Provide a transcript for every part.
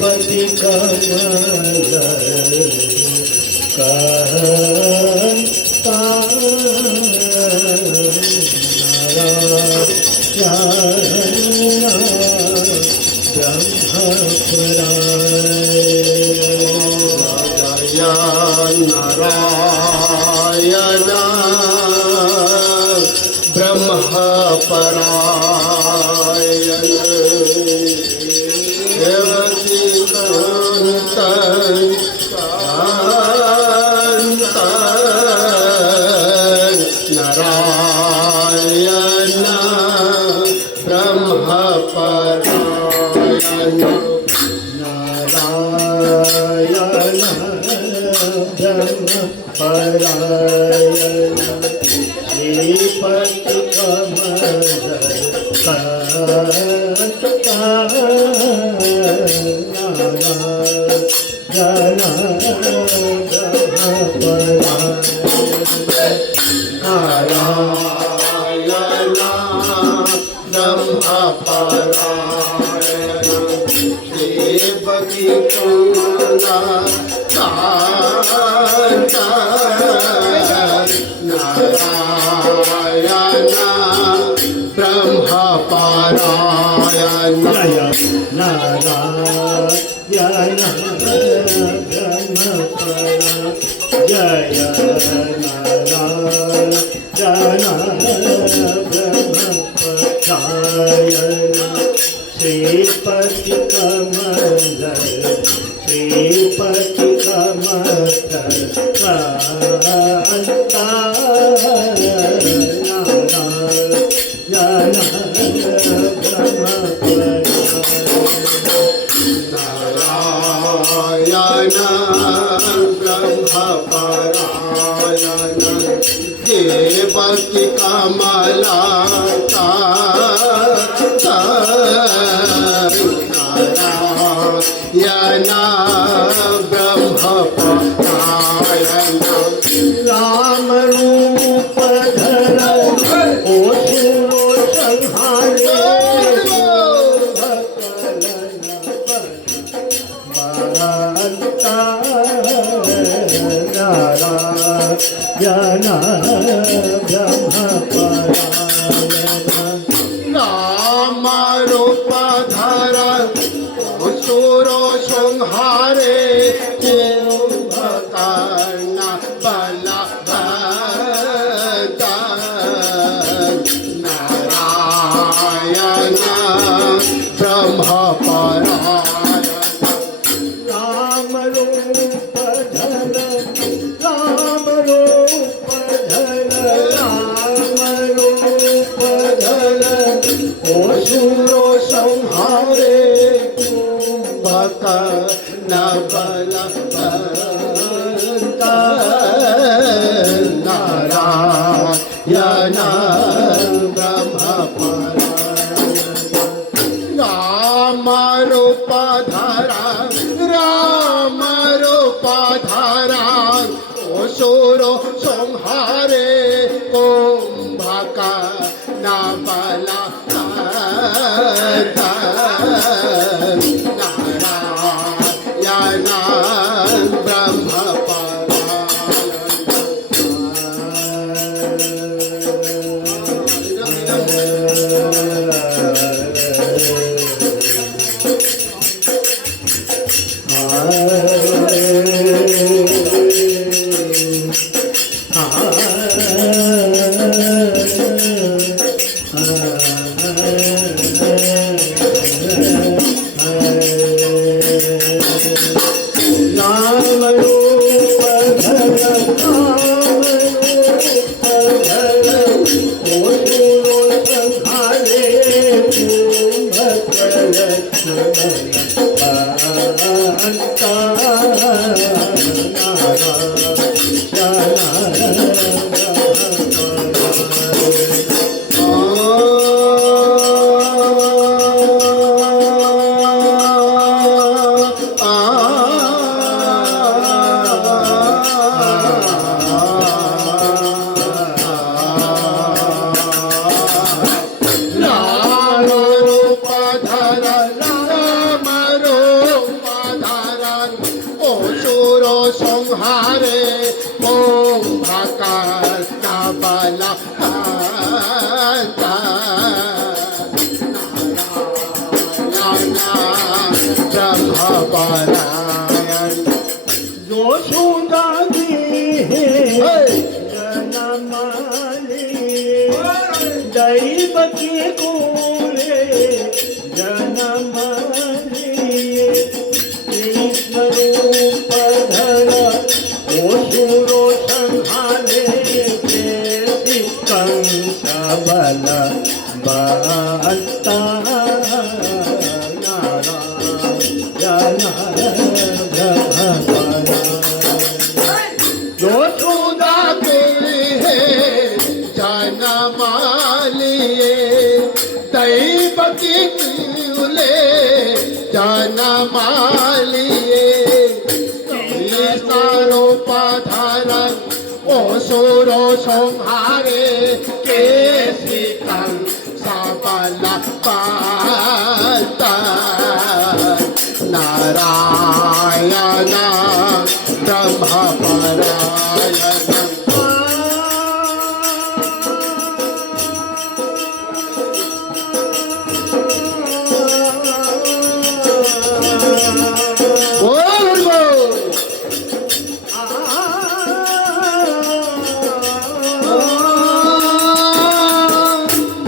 पति कमल श्रीपति कमल श्रीपति कमल देवकी कमला नारायणा ब्रह्मपरायण राम रूप धर ओसुरो संहारे नारायण राम रूप धर असुरो संहारे कुंभकर्ण बलभद्र नारायण ब्रह्मपरायण राम रूप धर राम रूप धर राम रूप धर असुरो संहारे कुंभकर्ण बलभद्र नारायण ब्रह्मपरायण राम रूप धरा असुरो संहारे कुंभकर्ण बलभद्र नारायण देवकी कुले जन्म लिए कृष्ण रूप धरा असुरो संहारे जैसी कंस बल बलता नारायण जो सुधा तेरी है जन्म लिए दैव की कुले जन्म लिए सारो पधारन असुरो संहारे केसी सबल पाता नारायण ब्रह्म परायण बोल बोल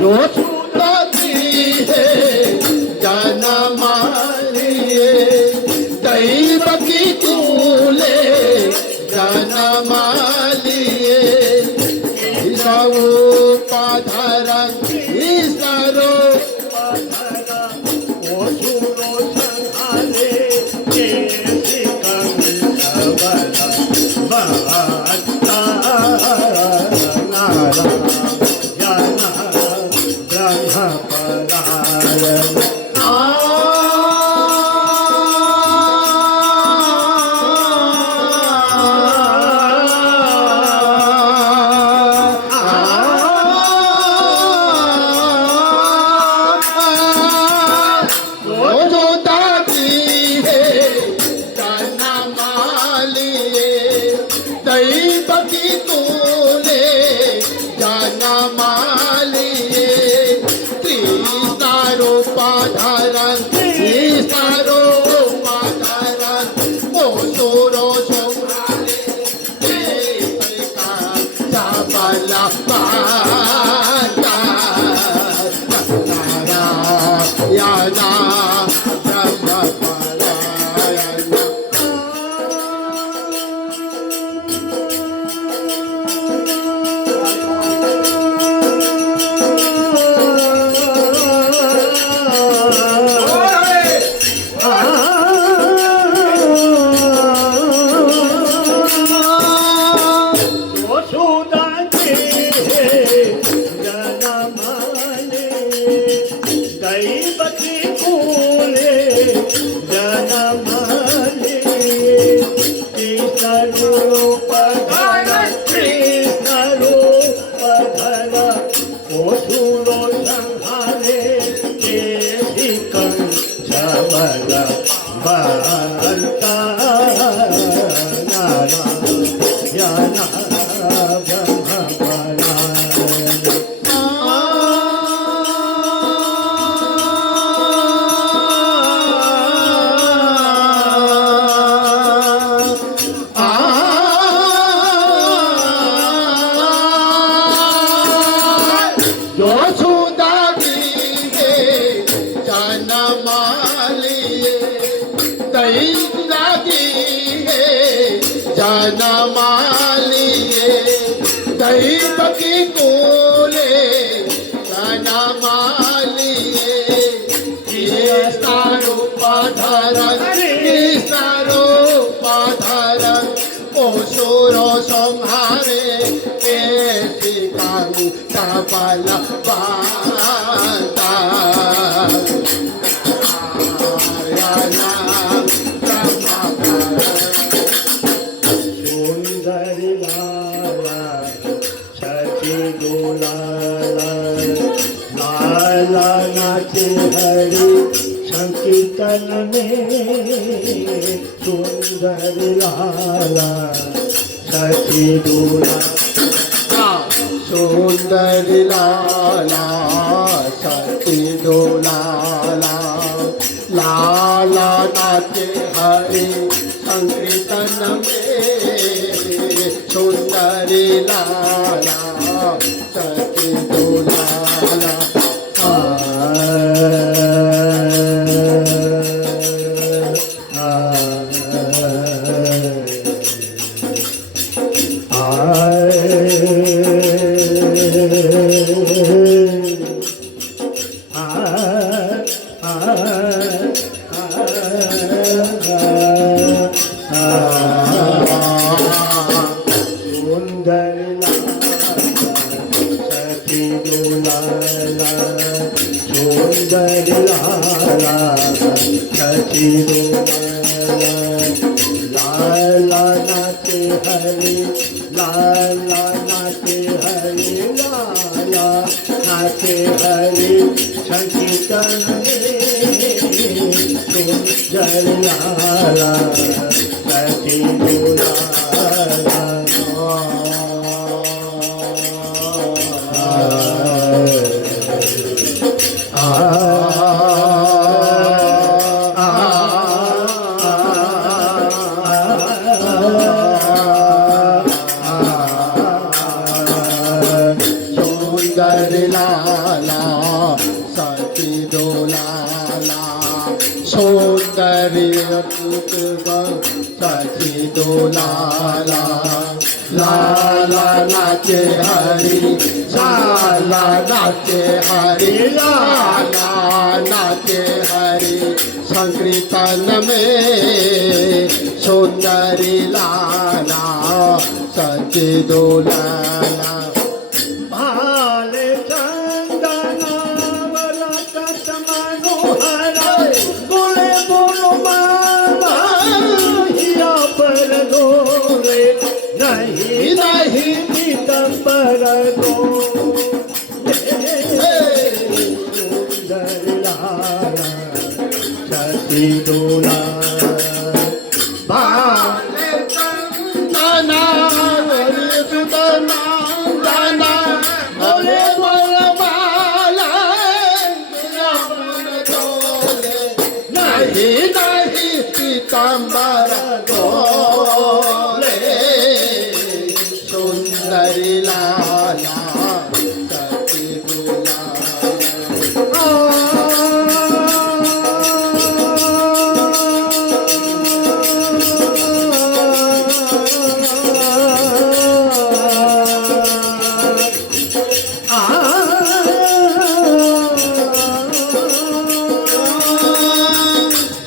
जो सुनती है जन्म लिए दैव की कुले जन्म लिए पधरन ईश्वरो असुरो संहारे जैसी कंस बल बलता नारायण ब्रह्म परायण जनमालिए दैव की कोले जनमालिए सारूपाधरन असुरो संहारे केसी कांग सबल पाता नाचे हरि संकीर्तन में सुंदर लाला सखी दूला सुंदर लाला सती दोलाला लाला नाचे हरि संकीर्तन में सुंदर लाला सती दोलाला सुंदर सखी दुलाला सुंदर लाला सखी दुलाला लाला नाचे हरि लाला नाचे हरि लाला नाचे हरि संकीर्तन सुंदर लाला सखी दुलाला सुंदर लाला सखी दुलाला सुंदर सखी दुलाला लाला नाचे हरि लाला नाचे हरि लाला नाचे हरि संकीर्तन में सुंदरी लाला सखी दुलाला भाले चंदनावला कट मनोहर बोले बोलो माला हिया पर डोले नहीं नहीं पीतंबर दो सुंदर लाला सखी दुलाला भाले चंदना बोले सुदना दाना बोले बोले बाला मेरा मन डोले नहीं नहीं पीतांबर डोले सुंदरी लाला सखी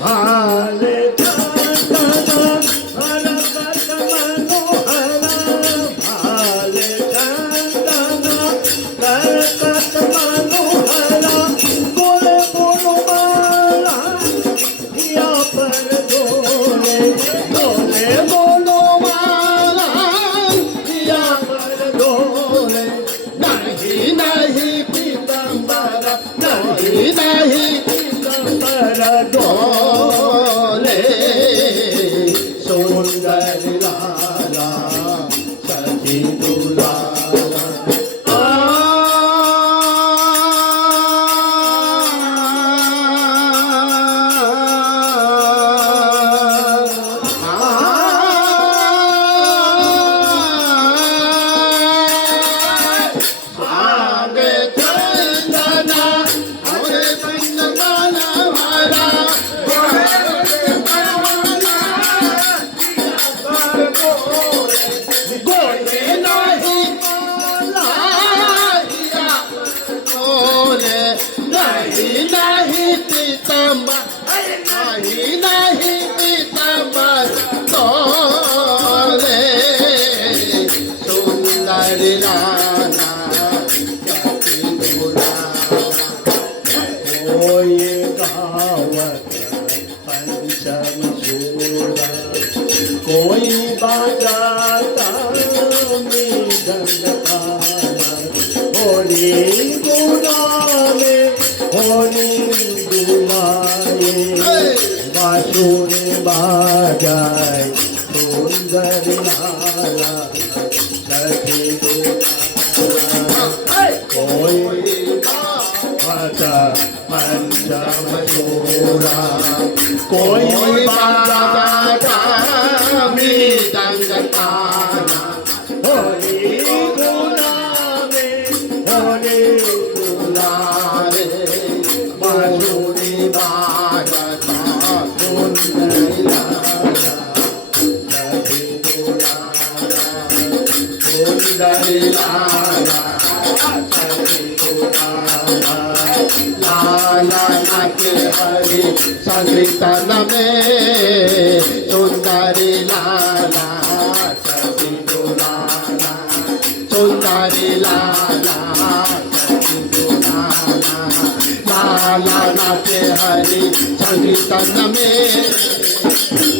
भाले चंदना कट मनोहर भाले चंदना कट मनोहर बोले बोलो माला हिया पर डोले डोले बोलो माला हिया पर डोले नहीं नहीं पीतांबर नहीं नहीं पीतंबर डोले सुंदर लाला सखी दुलाला आगे चंदना हरे चंदना हरा गोले नहीं लाहिया गोले नहीं नहीं पीतांबर नहीं नहीं पीतांबर गोले सुंदर लाला सखी दुलाला कोई गावत पंचम सूरा कोई बाजाता मृदंगा होली गुलाले होली गुलाले बांसुरी बाजाए सुंदर लाला सखी दुलाला कोई भाषा पंचम सूरा कोई बाजा मृदंग ताना होली गुलामे होली दुलारे बांसुरी बाजता सुंदर लाला सखी दुलाला सुंदर लाला सखी दुलाला लाला नाचे हरि संकीर्तन में सुंदरी लाला सभी लाला सुंदरी लाला सभी लाला लाला नाचे हरि संकीर्तन में